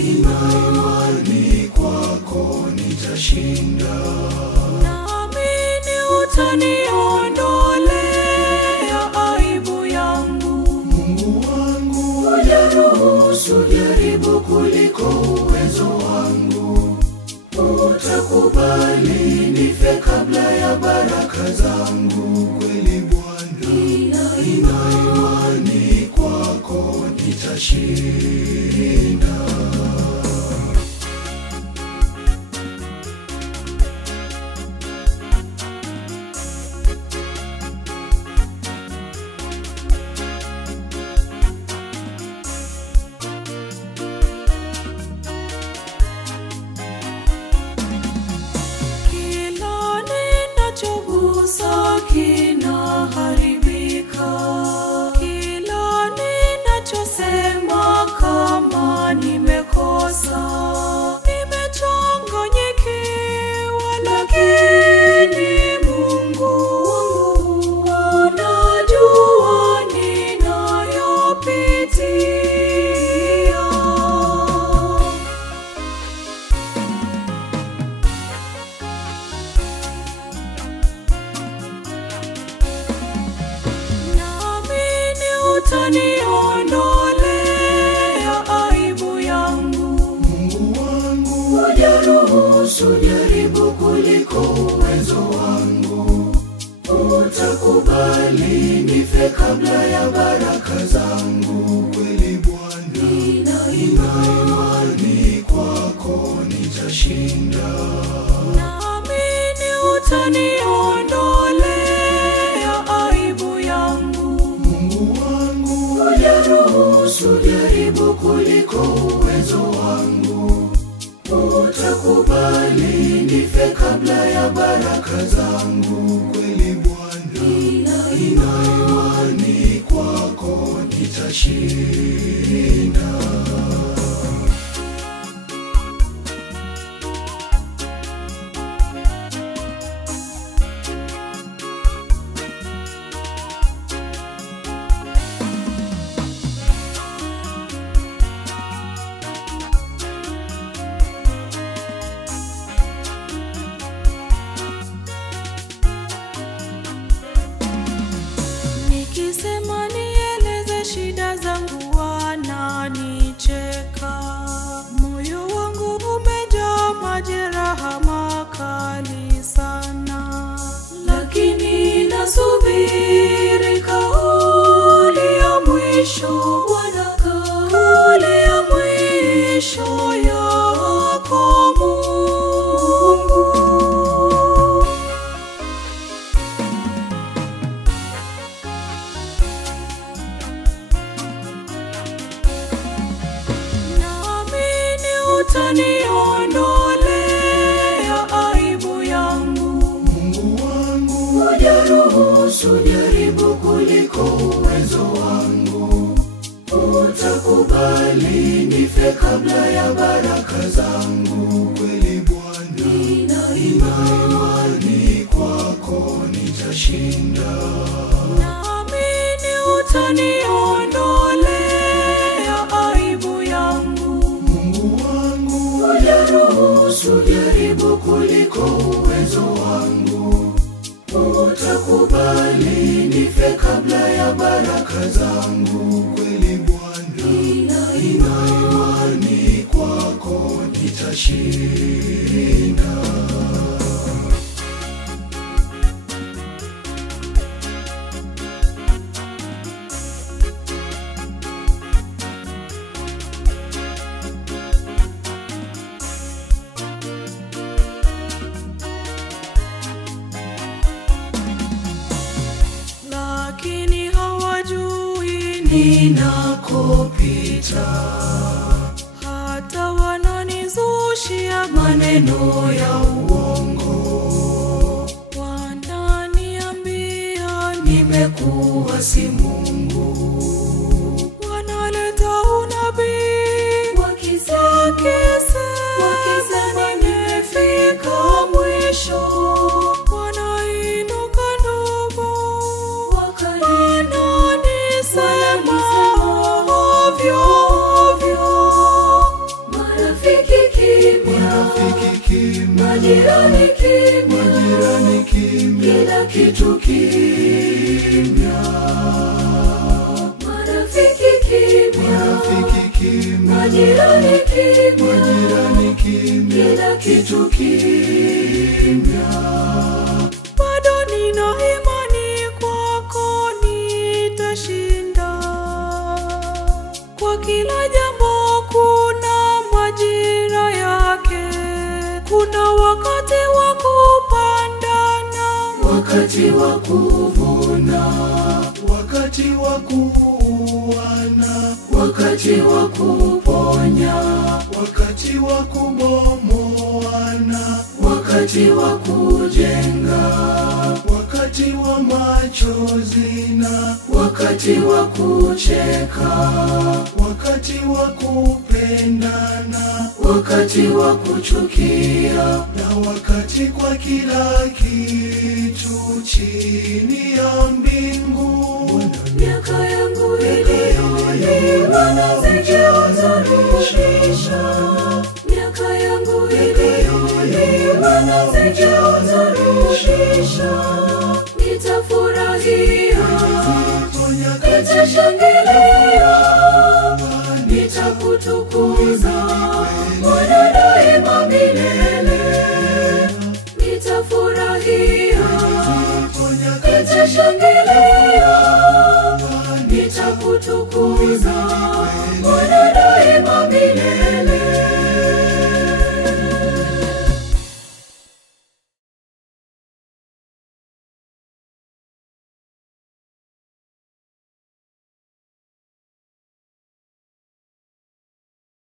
imani kwako nitashinda. Naamini utaniondolea aibu yangu. Mungu wangu, hujaruhusu jaribu kuliko uwezo wangu. Utakubali nife kabla ya baraka zangu. Kweli Bwana, nina imani kwako nitashinda. Kinaharibika, kila ninachosema kama nimekosa, nimechanganyikiwa, lakini Mungu anajua ninayopitia. Utaniondolea aibu yangu. Mungu wangu, hujaruhusu jaribu kuliko uwezo wangu. Utakubali nife kabla ya baraka zangu. Kweli Bwana, nina imani kwako nitashinda. Naamini utaniondolea aibu yangu. Mungu wangu, hujaruhusu jaribu kuliko uwezo wangu. Utakubali nife kabla ya baraka zangu. Kweli Bwana, nina imani kwako nitashinda. Nikisema nieleze shida zangu wananicheka. Moyo wangu umejaa majeraha makali sana, lakini nasubiri kauli ya mwisho. Bwana, kauli ya mwisho yako Mungu. Utaniondolea aibu yangu. Mungu wangu, hujaruhusu jaribu kuliko uwezo wangu. Utakubali nife kabla ya baraka zangu. Kweli Bwana, nina imani kwako nitashinda. Naamini utaniondolea aibu yangu. Mungu wangu, hujaruhusu jaribu kuliko uwezo wangu. Utakubali nife kabla ya baraka zangu. Kweli Bwana, nina imani kwako nitashinda. Lakini hawajui ninakopita, hata wananizushia maneno ya uongo. Wananiambia nimekuwa si Mungu. Wanaleta unabii wakisema nimefika mwisho. Wanainuka ndugu wananisema ovyo ovyo. marafiki kimya, majirani kimya, majirani kimya, kila kitu kimya. Marafiki kimya, marafiki kimya, majirani kimya, majirani kimya, kila kitu kimya. Bado nina imani kwako nitashinda. Kwa kila jambo kuna majira yake. Kuna wakati wa kupanda na wakati wa kuvuna, wakati wa kuuana, wakati wa kuponya, wakati wa kubomoana, wakati wa kujenga, wakati wa machozi na wakati wa kucheka, wakati wa kupendana, wakati wa kuchukia, na wakati kwa kila kitu chini ya mbingu. miaka yangu iliyoliwa na nzige utarudisha, miaka yangu iliyoliwa na nzige utarudisha. Nitafurahia, nitashangilia, nitakutukuza Bwana daima milele. Nitafurahia, nitashangilia,